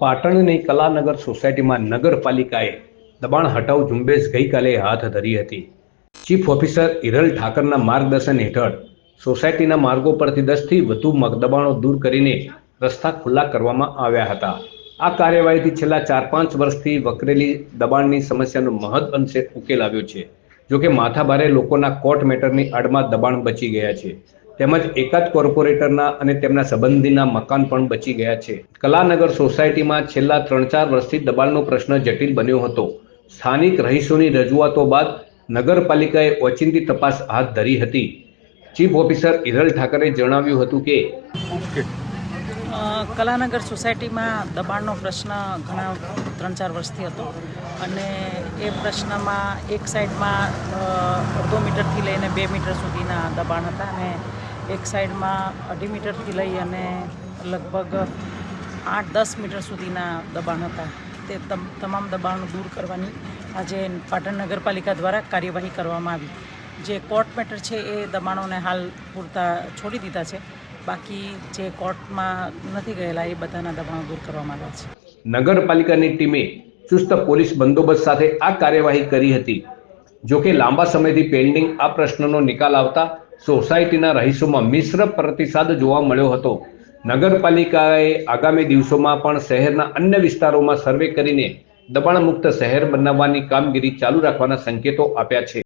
પાટણની કલાનગર સોસાયટીમાં નગરપાલિકાએ દબાણ હટાવ ઝુંબેશ ગઈકાલે હાથ ધરી હતી। ચીફ ઓફિસર હિરલ ઠાકરના માર્ગદર્શન હેઠળ સોસાયટીના માર્ગો પરથી 10થી વધુ દબાણો દૂર કરીને રસ્તા ખુલ્લા કરવામાં આવ્યા હતા। આ કાર્યવાહીથી છેલ્લા 4-5 વર્ષથી વકરેલી દબાણની સમસ્યાનો મહદ અંશે ઉકેલ આવ્યો છે। જોકે માથાભારે લોકોના કોર્ટ મેટરની આડમાં દબાણ બચી ગયા છે, તેમજ એકાદ કોર્પોરેટરના અને તેમના સંબંધીના મકાન પણ બચી ગયા છે। કલાનગર સોસાયટીમાં છેલ્લા 3-4 વર્ષથી દબાણનો પ્રશ્ન જટિલ બન્યો હતો। સ્થાનિક રહીશોની રજૂઆતો બાદ નગરપાલિકાએ ઓચિંતી તપાસ હાથ ધરી હતી। ચીફ ઓફિસર હિરલ ઠાકરે જણાવ્યું હતું કે કલાનગર સોસાયટીમાં દબાણનો પ્રશ્ન ઘણા 3-4 વર્ષથી હતો અને એ પ્રશ્નમાં એક સાઈડમાં 1.5 મીટરથી લઈને 2 મીટર સુધીના દબાણ હતા અને એક સાઈડમાં 2.5 મીટરથી લઈ અને લગભગ 8-10 મીટર સુધીના દબાણ હતા। તે તમામ દબાણો દૂર કરવાની આજે પાટણ નગરપાલિકા દ્વારા કાર્યવાહી કરવામાં આવી। જે કોર્ટ મેટર છે એ દબાણોને હાલ પૂરતા છોડી દીધા છે, બાકી જે કોર્ટમાં નથી ગયેલા એ બધાના દબાણો દૂર કરવામાં આવ્યા છે। નગરપાલિકાની ટીમે ચુસ્ત પોલીસ બંદોબસ્ત સાથે આ કાર્યવાહી કરી હતી। જોકે લાંબા સમયથી પેન્ડિંગ આ પ્રશ્નનો નિકાલ આવતા સોસાયટીના રહીશોમાં મિશ્ર પ્રતિસાદ જોવા મળ્યો હતો। નગરપાલિકાએ આગામી દિવસોમાં પણ શહેરના અન્ય વિસ્તારોમાં સર્વે કરીને દબાણ મુક્ત શહેર બનાવવાની કામગીરી ચાલુ રાખવાના સંકેતો આપ્યા છે।